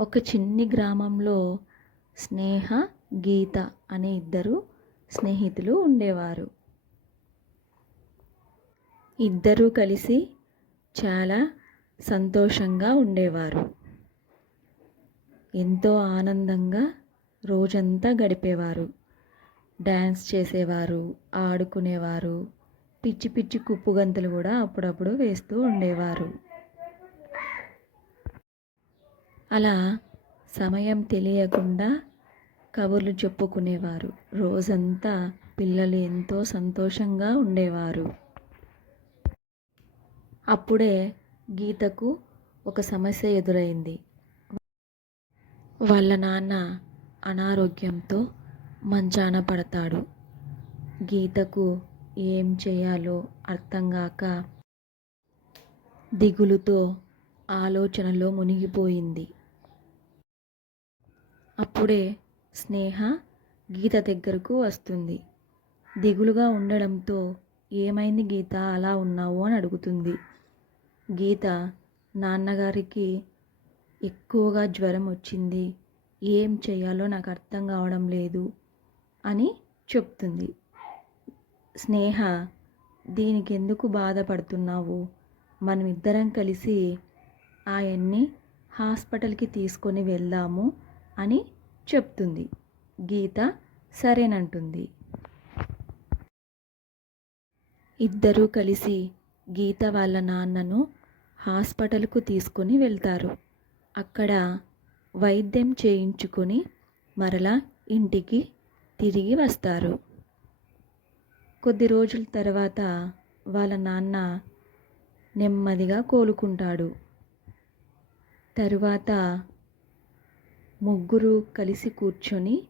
ఒక చిన్ని గ్రామంలో స్నేహ, గీత అనే ఇద్దరు స్నేహితులు ఉండేవారు. ఇద్దరూ కలిసి చాలా సంతోషంగా ఉండేవారు. ఎంతో ఆనందంగా రోజంతా గడిపేవారు. డ్యాన్స్ చేసేవారు, ఆడుకునేవారు, పిచ్చి పిచ్చి కుప్పుగంతులు కూడా అప్పుడప్పుడు వేస్తూ ఉండేవారు. అలా సమయం తెలియకుండా కబుర్లు చెప్పుకునేవారు. రోజంతా పిల్లలు ఎంతో సంతోషంగా ఉండేవారు. అప్పుడే గీతకు ఒక సమస్య ఎదురైంది. వాళ్ళ నాన్న అనారోగ్యంతో మంచాన పడతాడు. గీతకు ఏం చేయాలో అర్థం కాక దిగులుతో ఆలోచనలో మునిగిపోయింది. అప్పుడే స్నేహ గీత దగ్గరకు వస్తుంది. దిగులుగా ఉండడంతో ఏమైంది గీత, అలా ఉన్నావు అని అడుగుతుంది. గీత నాన్నగారికి ఎక్కువగా జ్వరం వచ్చింది, ఏం చేయాలో నాకు అర్థం కావడం లేదు అని చెప్తుంది. స్నేహ, దీనికి ఎందుకు బాధపడుతున్నావు, మనం ఇద్దరం కలిసి ఆయన్ని హాస్పిటల్కి తీసుకొని వెళ్దాము అని చెప్తుంది. గీత సరేనంటుంది. ఇద్దరూ కలిసి గీత వాళ్ళ నాన్నను హాస్పిటల్కు తీసుకొని వెళ్తారు. అక్కడ వైద్యం చేయించుకొని మరలా ఇంటికి తిరిగి వస్తారు. కొద్ది రోజుల తర్వాత వాళ్ళ నాన్న నెమ్మదిగా కోలుకుంటాడు. తరువాత ముగ్గురు కలిసి కూర్చొని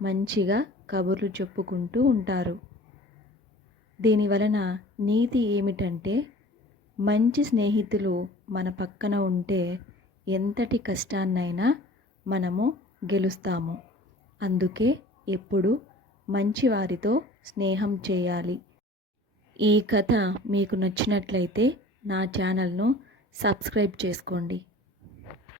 మంచిగా కబుర్లు చెప్పుకుంటూ ఉంటారు. దీనివలన నీతి ఏమిటంటే, మంచి స్నేహితులు మన పక్కన ఉంటే ఎంతటి కష్టాన్నైనా మనము గెలుస్తాము. అందుకే ఎప్పుడు మంచి వారితో స్నేహం చేయాలి. ఈ కథ మీకు నచ్చినట్లయితే నా ఛానల్ను సబ్స్క్రైబ్ చేసుకోండి.